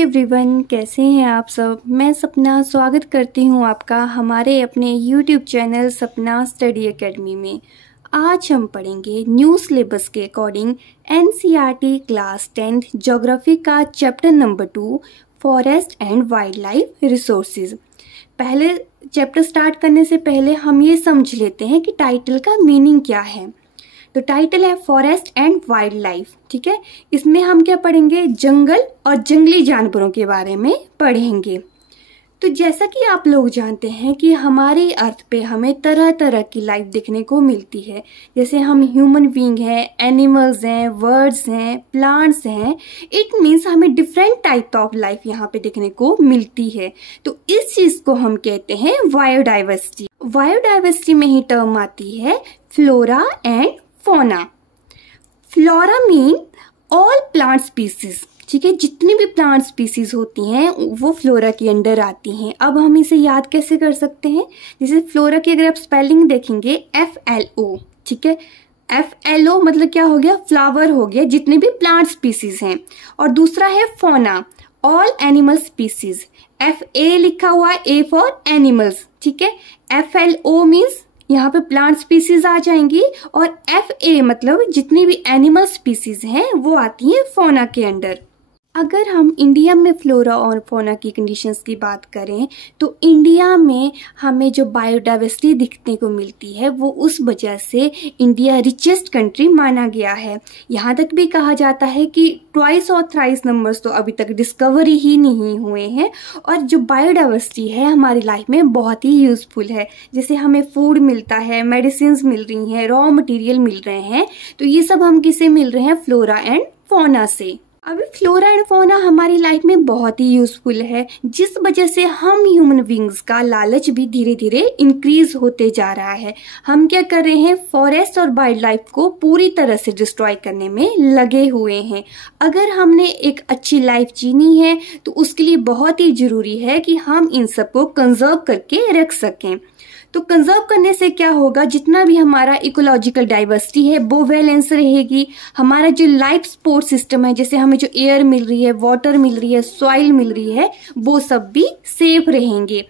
Everyone, कैसे हैं आप सब। मैं सपना स्वागत करती हूं आपका हमारे अपने यूट्यूब चैनल सपना स्टडी एकेडमी में। आज हम पढ़ेंगे न्यू सिलेबस के अकॉर्डिंग एनसीईआरटी क्लास 10 ज्योग्राफी का chapter number 2 forest and wild life resources. पहले चैप्टर स्टार्ट करने से पहले हम ये समझ लेते हैं कि टाइटल का मीनिंग क्या है। तो टाइटल है फॉरेस्ट एंड वाइल्ड लाइफ, ठीक है। इसमें हम क्या पढ़ेंगे, जंगल और जंगली जानवरों के बारे में पढ़ेंगे। तो जैसा कि आप लोग जानते हैं कि हमारी अर्थ पे हमें तरह तरह की लाइफ देखने को मिलती है। जैसे हम ह्यूमन बीइंग हैं, एनिमल्स हैं, बर्ड्स हैं, प्लांट्स हैं। इट मीन्स हमें डिफरेंट टाइप ऑफ लाइफ यहाँ पे देखने को मिलती है। तो इस चीज को हम कहते हैं बायोडाइवर्सिटी। बायोडाइवर्सिटी में ही टर्म आती है flora and fauna. Flora mean all plant species, ठीक है। जितनी भी प्लांट स्पीसीज होती हैं वो फ्लोरा के अंडर आती हैं। अब हम इसे याद कैसे कर सकते हैं, जैसे फ्लोरा की अगर आप स्पेलिंग देखेंगे FLO, ठीक है। FLO मतलब क्या हो गया, फ्लावर हो गया, जितने भी प्लांट स्पीसीज हैं। और दूसरा है fauna, all animal species. FA लिखा हुआ है, A फॉर एनिमल्स, ठीक है। FLO मीन्स यहाँ पे प्लांट स्पीसीज आ जाएंगी और FA मतलब जितनी भी एनिमल स्पीसीज हैं वो आती हैं फौना के अंडर। अगर हम इंडिया में फ्लोरा और फौना की कंडीशंस की बात करें तो इंडिया में हमें जो बायोडाइवर्सिटी दिखने को मिलती है वो उस वजह से इंडिया रिचेस्ट कंट्री माना गया है। यहाँ तक भी कहा जाता है कि ट्वाइस और थ्राइस नंबर्स तो अभी तक डिस्कवरी ही नहीं हुए हैं। और जो बायोडाइवर्सिटी है हमारी लाइफ में बहुत ही यूजफुल है। जैसे हमें फूड मिलता है, मेडिसिन मिल रही हैं, रॉ मटेरियल मिल रहे हैं, तो ये सब हम किससे मिल रहे हैं, फ्लोरा एंड फौना से। अभी फ्लोरा एंड फौना हमारी लाइफ में बहुत ही यूजफुल है, जिस वजह से हम ह्यूमन बींग्स का लालच भी धीरे धीरे इंक्रीज होते जा रहा है। हम क्या कर रहे हैं, फॉरेस्ट और वाइल्ड लाइफ को पूरी तरह से डिस्ट्रॉय करने में लगे हुए हैं। अगर हमने एक अच्छी लाइफ जीनी है तो उसके लिए बहुत ही जरूरी है कि हम इन सबको कंजर्व करके रख सकें। तो कंजर्व करने से क्या होगा, जितना भी हमारा इकोलॉजिकल डाइवर्सिटी है वो बैलेंस रहेगी। हमारा जो लाइफ सपोर्ट सिस्टम है, जैसे हमें जो एयर मिल रही है, वाटर मिल रही है, सॉइल मिल रही है, वो सब भी सेफ रहेंगे।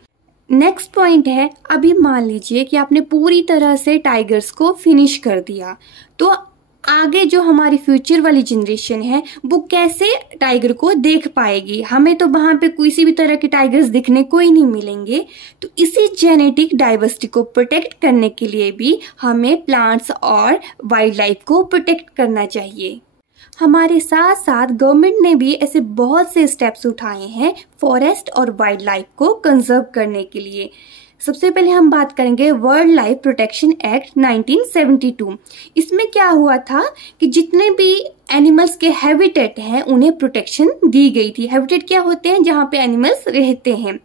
नेक्स्ट पॉइंट है, अभी मान लीजिए कि आपने पूरी तरह से टाइगर्स को फिनिश कर दिया, तो आगे जो हमारी फ्यूचर वाली जनरेशन है वो कैसे टाइगर को देख पाएगी। हमें तो वहां पे किसी भी तरह के टाइगर्स दिखने को ही नहीं मिलेंगे। तो इसी जेनेटिक डाइवर्सिटी को प्रोटेक्ट करने के लिए भी हमें प्लांट्स और वाइल्ड लाइफ को प्रोटेक्ट करना चाहिए। हमारे साथ साथ गवर्नमेंट ने भी ऐसे बहुत से स्टेप्स उठाए हैं फॉरेस्ट और वाइल्ड लाइफ को कंजर्व करने के लिए। सबसे पहले हम बात करेंगे वर्ल्ड लाइफ प्रोटेक्शन एक्ट 1972। इसमें क्या हुआ था कि जितने भी एनिमल्स के हैबिटेट हैं उन्हें प्रोटेक्शन दी गई थी। हैबिटेट क्या होते हैं, जहाँ पे एनिमल्स रहते हैं,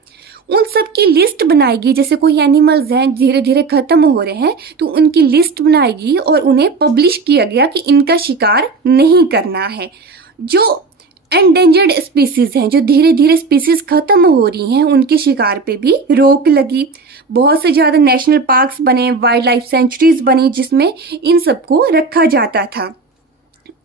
उन सब की लिस्ट बनाएगी। जैसे कोई एनिमल्स हैं धीरे धीरे खत्म हो रहे हैं तो उनकी लिस्ट बनाएगी और उन्हें पब्लिश किया गया कि इनका शिकार नहीं करना है। जो एंडेंजर्ड स्पीसीज हैं, जो धीरे धीरे स्पीसीज खत्म हो रही हैं, उनके शिकार पे भी रोक लगी। बहुत से ज्यादा नेशनल पार्क्स बने, वाइल्ड लाइफ सेंचुरीज बनी जिसमें इन सबको रखा जाता था।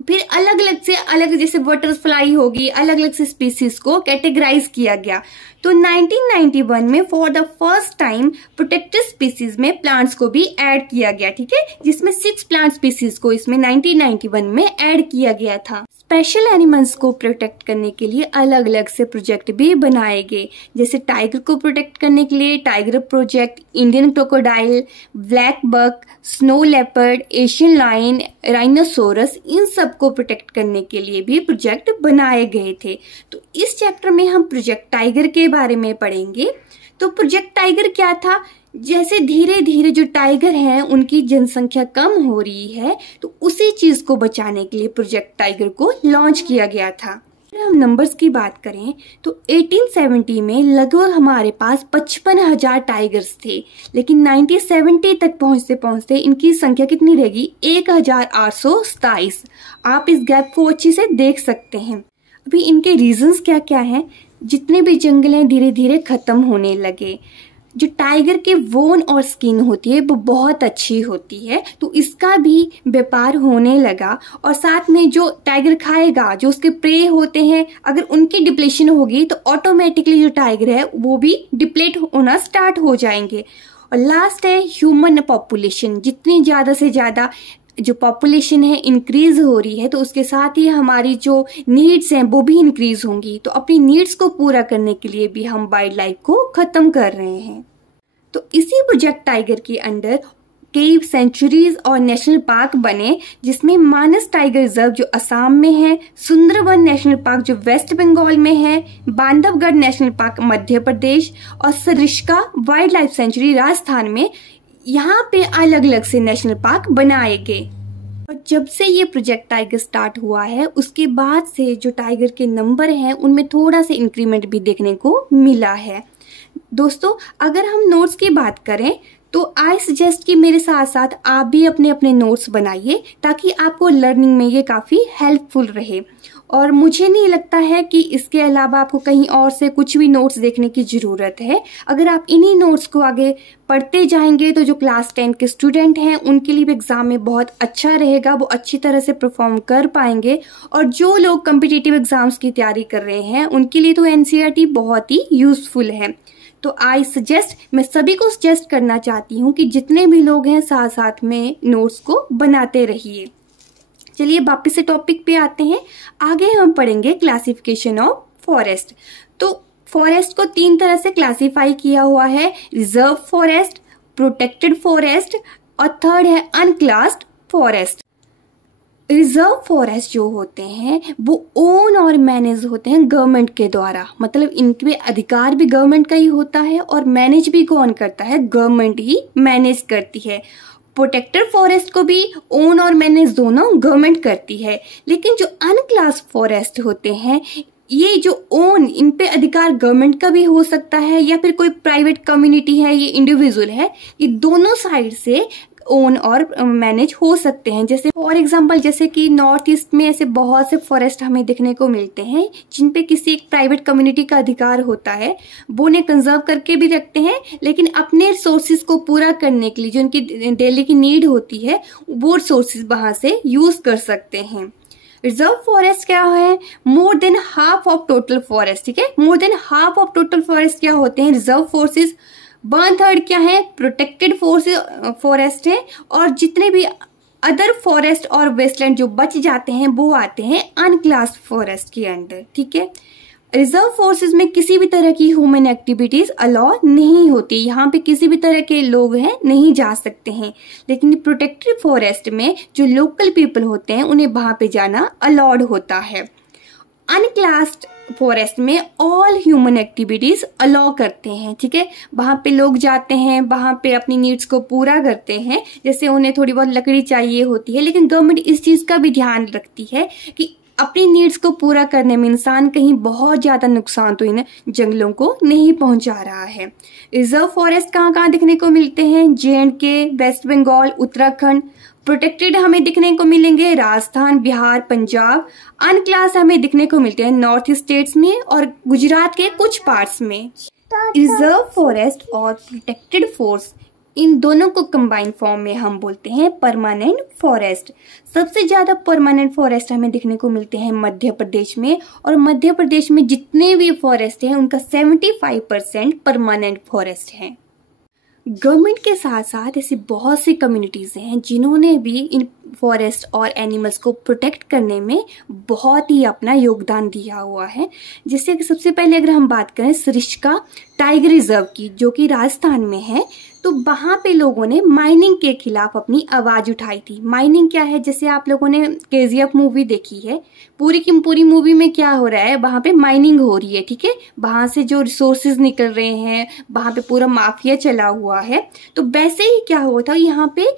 फिर अलग अलग से अलग, जैसे बटरफ्लाई होगी, अलग अलग से स्पीसीज को कैटेगराइज किया गया। तो 1991 में for the first time protected species में प्लांट्स को भी ऐड किया गया, ठीक है, जिसमें 6 प्लांट स्पीसीज को इसमें 1991 में ऐड किया गया था। स्पेशल एनिमल्स को प्रोटेक्ट करने के लिए अलग अलग से प्रोजेक्ट भी बनाए गए। जैसे टाइगर को प्रोटेक्ट करने के लिए tiger project, Indian crocodile, black buck, snow leopard, Asian lion, rhinoceros, इन सब को प्रोटेक्ट करने के लिए भी प्रोजेक्ट बनाए गए थे। तो इस चैप्टर में हम प्रोजेक्ट टाइगर के बारे में पढ़ेंगे। तो प्रोजेक्ट टाइगर क्या था, जैसे धीरे धीरे जो टाइगर हैं उनकी जनसंख्या कम हो रही है, तो उसी चीज को बचाने के लिए प्रोजेक्ट टाइगर को लॉन्च किया गया था। अगर हम नंबर्स की बात करें तो 1870 में लगभग हमारे पास 55,000 टाइगर्स थे, लेकिन 1970 तक पहुंचते पहुंचते इनकी संख्या कितनी रहेगी, 1827। आप इस गैप को अच्छी से देख सकते हैं। अभी इनके रीजंस क्या क्या हैं, जितने भी जंगल हैं धीरे धीरे खत्म होने लगे, जो टाइगर के वोन और स्किन होती है वो बहुत अच्छी होती है, तो इसका भी व्यापार होने लगा। और साथ में जो टाइगर खाएगा, जो उसके प्रे होते हैं, अगर उनकी डिप्लेशन होगी तो ऑटोमेटिकली जो टाइगर है वो भी डिप्लेट होना स्टार्ट हो जाएंगे। और लास्ट है ह्यूमन पॉपुलेशन। जितनी ज्यादा से ज्यादा जो पॉपुलेशन है इंक्रीज हो रही है, तो उसके साथ ही हमारी जो नीड्स हैं वो भी इंक्रीज होंगी। तो अपनी नीड्स को पूरा करने के लिए भी हम वाइल्ड लाइफ को खत्म कर रहे हैं। तो इसी प्रोजेक्ट टाइगर के अंडर कई सेंचुरीज और नेशनल पार्क बने, जिसमें मानस टाइगर रिजर्व जो असम में है, सुंदरवन नेशनल पार्क जो वेस्ट बंगाल में है, बांधवगढ़ नेशनल पार्क मध्य प्रदेश और Sariska wild life sanctuary Rajasthan में, यहाँ पे अलग अलग से नेशनल पार्क बनाए गए। और जब से ये प्रोजेक्ट टाइगर स्टार्ट हुआ है उसके बाद से जो टाइगर के नंबर हैं उनमें थोड़ा सा इंक्रीमेंट भी देखने को मिला है। दोस्तों, अगर हम नोट्स की बात करें तो आई सजेस्ट कि मेरे साथ साथ आप भी अपने अपने नोट्स बनाइए, ताकि आपको लर्निंग में ये काफी हेल्पफुल रहे। और मुझे नहीं लगता है कि इसके अलावा आपको कहीं और से कुछ भी नोट्स देखने की जरूरत है। अगर आप इन्हीं नोट्स को आगे पढ़ते जाएंगे तो जो क्लास 10 के स्टूडेंट हैं उनके लिए भी एग्जाम में बहुत अच्छा रहेगा, वो अच्छी तरह से परफॉर्म कर पाएंगे। और जो लोग कॉम्पिटिटिव एग्जाम्स की तैयारी कर रहे हैं उनके लिए तो एनसीईआरटी बहुत ही यूजफुल है। तो आई सजेस्ट, मैं सभी को सजेस्ट करना चाहती हूँ कि जितने भी लोग हैं साथ साथ में नोट्स को बनाते रहिए। चलिए वापस से टॉपिक पे आते हैं। आगे हम पढ़ेंगे क्लासिफिकेशन ऑफ फॉरेस्ट। तो फॉरेस्ट को 3 तरह से क्लासिफाई किया हुआ है, रिजर्व फॉरेस्ट, प्रोटेक्टेड फॉरेस्ट और थर्ड है अनक्लास्ड फॉरेस्ट। रिजर्व फॉरेस्ट जो होते हैं वो ओन और मैनेज होते हैं गवर्नमेंट के द्वारा, मतलब इनके अधिकार भी गवर्नमेंट का ही होता है और मैनेज भी कौन करता है, गवर्नमेंट ही मैनेज करती है। प्रोटेक्टेड फॉरेस्ट को भी ओन और मैनेज दोनों गवर्नमेंट करती है। लेकिन जो अनक्लास्ड फॉरेस्ट होते हैं, ये जो ओन, इन पे अधिकार गवर्नमेंट का भी हो सकता है या फिर कोई प्राइवेट कम्युनिटी है, ये इंडिविजुअल है, ये दोनों साइड से ओन और मैनेज हो सकते हैं। जैसे फॉर एग्जांपल, जैसे कि नॉर्थ ईस्ट में ऐसे बहुत से फॉरेस्ट हमें देखने को मिलते हैं जिन पे किसी एक प्राइवेट कम्युनिटी का अधिकार होता है, वो उन्हें कंजर्व करके भी रखते हैं, लेकिन अपने रिसोर्सेज को पूरा करने के लिए जो उनकी डेली की नीड होती है वो रिसोर्सेज वहां से यूज कर सकते हैं। रिजर्व फॉरेस्ट क्या है, more than half of total forest, ठीक है, more than half of total forest क्या होते हैं, रिजर्व फोर्सेज। 1/3 क्या है, प्रोटेक्टेड फॉरेस्ट है। और जितने भी अदर फॉरेस्ट और वेस्टलैंड जो बच जाते हैं वो आते हैं अनक्लास्ड फॉरेस्ट के अंडर, ठीक है। रिजर्व फोर्सेस में किसी भी तरह की ह्यूमन एक्टिविटीज अलाउ नहीं होती, यहाँ पे किसी भी तरह के लोग हैं नहीं जा सकते हैं। लेकिन प्रोटेक्टेड फॉरेस्ट में जो लोकल पीपल होते हैं उन्हें वहां पे जाना अलाउड होता है। अनक्लास्ड फॉरेस्ट में ऑल ह्यूमन एक्टिविटीज अलाउ करते हैं, ठीक है। वहां पे लोग जाते हैं, वहां पे अपनी नीड्स को पूरा करते हैं, जैसे उन्हें थोड़ी बहुत लकड़ी चाहिए होती है, लेकिन गवर्नमेंट इस चीज का भी ध्यान रखती है कि अपनी नीड्स को पूरा करने में इंसान कहीं बहुत ज्यादा नुकसान तो इन जंगलों को नहीं पहुंचा रहा है। रिजर्व फॉरेस्ट कहाँ कहाँ दिखने को मिलते हैं, जे&के, वेस्ट बंगाल, उत्तराखंड। प्रोटेक्टेड हमें दिखने को मिलेंगे राजस्थान, बिहार, पंजाब। अनक्लास हमें दिखने को मिलते हैं नॉर्थ ईस्ट स्टेट्स में और गुजरात के कुछ पार्ट्स में। रिजर्व फॉरेस्ट और प्रोटेक्टेड फॉरेस्ट, इन दोनों को कंबाइंड फॉर्म में हम बोलते हैं परमानेंट फॉरेस्ट। सबसे ज्यादा परमानेंट फॉरेस्ट हमें दिखने को मिलते हैं मध्य प्रदेश में, और मध्य प्रदेश में जितने भी फॉरेस्ट हैं उनका 75% परमानेंट फॉरेस्ट है। गवर्नमेंट के साथ साथ ऐसी बहुत सी कम्युनिटीज हैं जिन्होंने भी इन फॉरेस्ट और एनिमल्स को प्रोटेक्ट करने में बहुत ही अपना योगदान दिया हुआ है। जैसे कि सबसे पहले अगर हम बात करें सरिस्का टाइगर रिजर्व की, जो कि राजस्थान में है, तो वहां पे लोगों ने माइनिंग के खिलाफ अपनी आवाज उठाई थी। माइनिंग क्या है, जैसे आप लोगों ने केजीएफ मूवी देखी है, पूरी की पूरी मूवी में क्या हो रहा है, वहां पे माइनिंग हो रही है, ठीक है। वहां से जो रिसोर्सेज निकल रहे हैं, वहां पे पूरा माफिया चला हुआ है। तो वैसे ही क्या हुआ था, यहाँ पे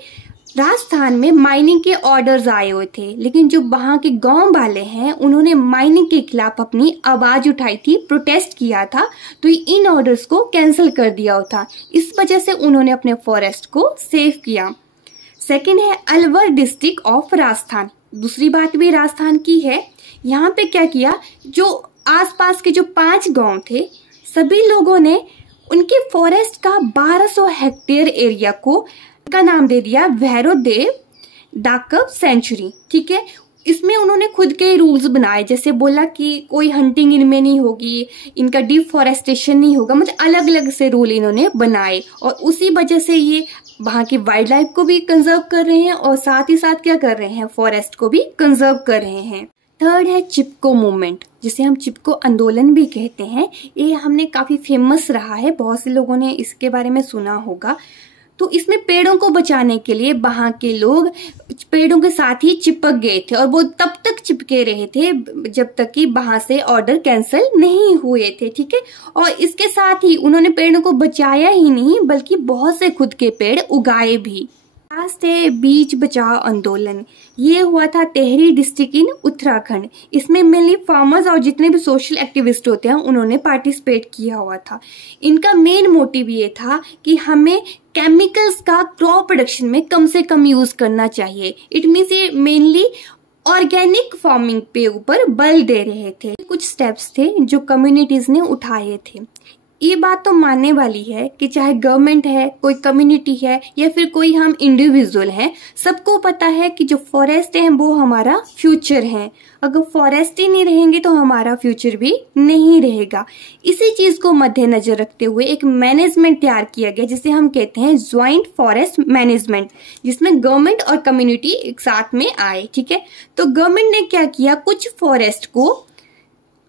राजस्थान में माइनिंग के ऑर्डर्स आए हुए थे, लेकिन जो वहां के गांव वाले हैं उन्होंने माइनिंग के खिलाफ अपनी आवाज उठाई थी, प्रोटेस्ट किया था, तो इन ऑर्डर्स को कैंसिल कर दिया था। इस वजह से उन्होंने अपने फॉरेस्ट को सेव किया। सेकंड है अलवर डिस्ट्रिक्ट ऑफ राजस्थान। दूसरी बात भी राजस्थान की है। यहाँ पे क्या किया, जो आसपास के जो 5 गांव थे, सभी लोगों ने उनके फॉरेस्ट का 1200 हेक्टेयर एरिया को का नाम दे दिया भैरवदेव डाकब सेंचुरी। ठीक है, इसमें उन्होंने खुद के रूल्स बनाए, जैसे बोला कि कोई हंटिंग इनमें नहीं होगी, इनका डिफॉरेस्टेशन नहीं होगा, मतलब अलग अलग से रूल इन्होंने बनाए और उसी वजह से ये वहां की वाइल्ड लाइफ को भी कंजर्व कर रहे हैं और साथ ही साथ क्या कर रहे हैं, फॉरेस्ट को भी कंजर्व कर रहे हैं। थर्ड है चिपको मूवमेंट, जिसे हम चिपको आंदोलन भी कहते हैं। ये हमने काफी फेमस रहा है, बहुत से लोगों ने इसके बारे में सुना होगा। तो इसमें पेड़ों को बचाने के लिए वहां के लोग पेड़ों के साथ ही चिपक गए थे और वो तब तक चिपके रहे थे जब तक कि वहां से ऑर्डर कैंसिल नहीं हुए थे। ठीक है, और इसके साथ ही उन्होंने पेड़ों को बचाया ही नहीं बल्कि बहुत से खुद के पेड़ उगाए भी। लास्ट है बीच बचाओ आंदोलन। ये हुआ था टेहरी डिस्ट्रिक्ट इन उत्तराखंड। इसमें मेनली फार्मर्स और जितने भी सोशल एक्टिविस्ट होते हैं उन्होंने पार्टिसिपेट किया हुआ था। इनका मेन मोटिव ये था कि हमें केमिकल्स का क्रॉप प्रोडक्शन में कम से कम यूज करना चाहिए। इट मीन्स ये मेनली ऑर्गेनिक फार्मिंग पे ऊपर बल दे रहे थे। कुछ स्टेप्स थे जो कम्युनिटीज ने उठाए थे। ये बात तो मानने वाली है कि चाहे गवर्नमेंट है, कोई कम्युनिटी है या फिर कोई हम इंडिविजुअल हैं, सबको पता है कि जो फॉरेस्ट है वो हमारा फ्यूचर है। अगर फॉरेस्ट ही नहीं रहेंगे तो हमारा फ्यूचर भी नहीं रहेगा। इसी चीज को मद्देनजर रखते हुए एक मैनेजमेंट तैयार किया गया जिसे हम कहते हैं ज्वाइंट फॉरेस्ट मैनेजमेंट, जिसमें गवर्नमेंट और कम्युनिटी एक साथ में आए। ठीक है, तो गवर्नमेंट ने क्या किया, कुछ फॉरेस्ट को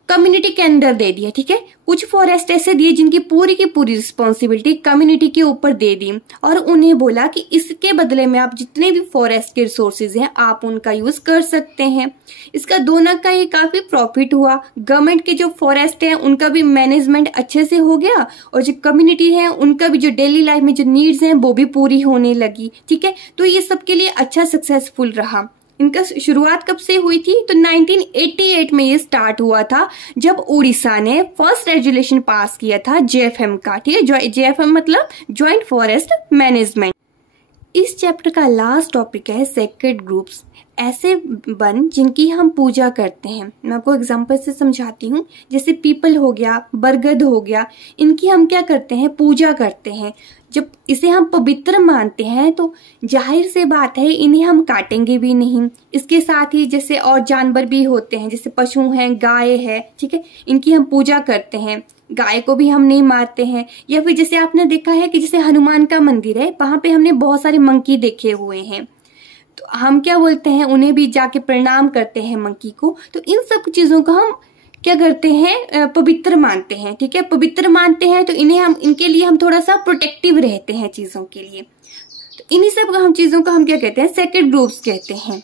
कम्युनिटी के अंडर दे दिया। ठीक है, कुछ फॉरेस्ट ऐसे दिए जिनकी पूरी की पूरी रिस्पॉन्सिबिलिटी कम्युनिटी के ऊपर दे दी और उन्हें बोला कि इसके बदले में आप जितने भी फॉरेस्ट के रिसोर्सेज हैं आप उनका यूज कर सकते हैं। इसका दोनों का ये काफी प्रॉफिट हुआ। गवर्नमेंट के जो फॉरेस्ट है उनका भी मैनेजमेंट अच्छे से हो गया और जो कम्युनिटी है उनका भी जो डेली लाइफ में जो नीड्स हैं वो भी पूरी होने लगी। ठीक है, तो ये सबके लिए अच्छा सक्सेसफुल रहा। इनका शुरुआत कब से हुई थी, तो 1988 में ये स्टार्ट हुआ था जब उड़ीसा ने फर्स्ट रेजुलेशन पास किया था जेएफएम का। ठीक है, जेएफएम मतलब ज्वाइंट फॉरेस्ट मैनेजमेंट। इस चैप्टर का लास्ट टॉपिक है सेक्रेड ग्रुप्स, ऐसे वन जिनकी हम पूजा करते हैं। मैं आपको एग्जांपल से समझाती हूँ। जैसे पीपल हो गया, बरगद हो गया, इनकी हम क्या करते हैं, पूजा करते हैं। जब इसे हम पवित्र मानते हैं तो जाहिर से बात है इन्हें हम काटेंगे भी नहीं। इसके साथ ही जैसे और जानवर भी होते हैं, जैसे पशु हैं, गाय है, ठीक है, इनकी हम पूजा करते हैं। गाय को भी हम नहीं मारते हैं। या फिर जैसे आपने देखा है कि जैसे हनुमान का मंदिर है, वहां पे हमने बहुत सारे मंकी देखे हुए हैं, तो हम क्या बोलते हैं, उन्हें भी जाके प्रणाम करते हैं मंकी को। तो इन सब चीजों को हम क्या करते हैं, पवित्र मानते हैं। ठीक है, पवित्र मानते हैं तो इन्हें हम, इनके लिए हम थोड़ा सा प्रोटेक्टिव रहते हैं चीजों के लिए। तो इन्हीं सब हम चीजों को हम क्या कहते हैं, सेक्रेड ग्रुप्स कहते हैं।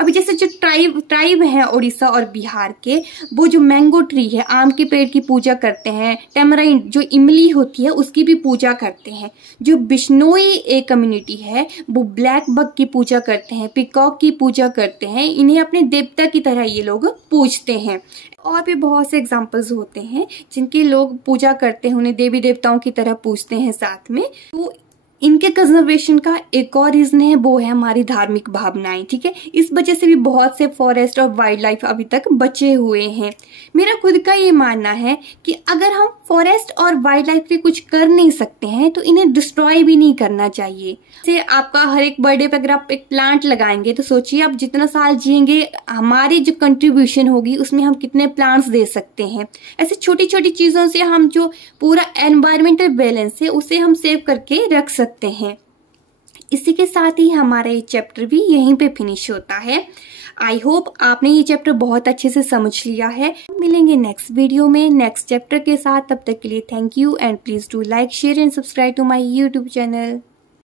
अभी जैसे जो ट्राइब है उड़ीसा और बिहार के, वो जो मैंगो ट्री है, आम के पेड़ की पूजा करते हैं। टेमराइंड जो इमली होती है उसकी भी पूजा करते हैं। जो बिश्नोई एक कम्युनिटी है वो ब्लैक बग की पूजा करते हैं, पिकॉक की पूजा करते हैं। इन्हें अपने देवता की तरह ये लोग पूजते हैं। और भी बहुत से एग्जाम्पल्स होते हैं जिनकी लोग पूजा करते हैं, उन्हें देवी देवताओं की तरह पूजते हैं साथ में। तो इनके कंजर्वेशन का एक और रीजन है, वो है हमारी धार्मिक भावनाएं। ठीक है, इस वजह से भी बहुत से फॉरेस्ट और वाइल्ड लाइफ अभी तक बचे हुए हैं। मेरा खुद का ये मानना है कि अगर हम फॉरेस्ट और वाइल्ड लाइफ पे कुछ कर नहीं सकते हैं तो इन्हें डिस्ट्रॉय भी नहीं करना चाहिए। जैसे आपका हर एक बर्थडे पे अगर आप एक प्लांट लगाएंगे तो सोचिए आप जितना साल जिएंगे, हमारी जो कंट्रीब्यूशन होगी उसमें हम कितने प्लांट्स दे सकते हैं। ऐसे छोटी छोटी चीजों से हम जो पूरा एनवायरमेंटल बैलेंस है उसे हम सेव करके रख सकते हैं। इसी के साथ ही हमारा ये चैप्टर भी यहीं पे फिनिश होता है। आई होप आपने ये चैप्टर बहुत अच्छे से समझ लिया है। मिलेंगे नेक्स्ट वीडियो में नेक्स्ट चैप्टर के साथ। तब तक के लिए thank you and please do like, share and subscribe to my YouTube channel.